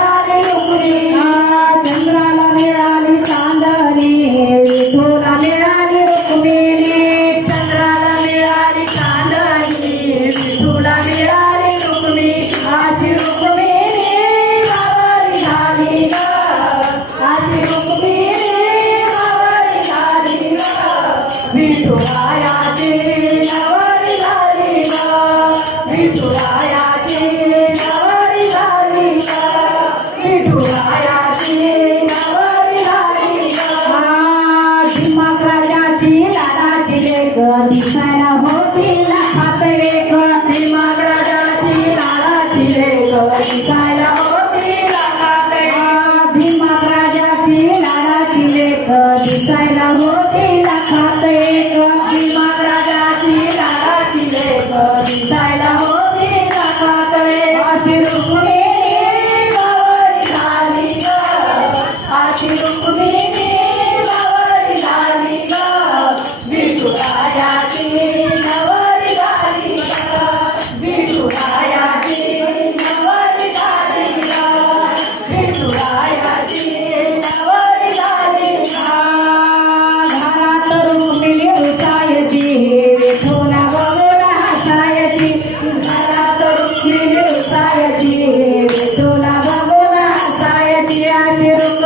Daddy. दिसायला हो.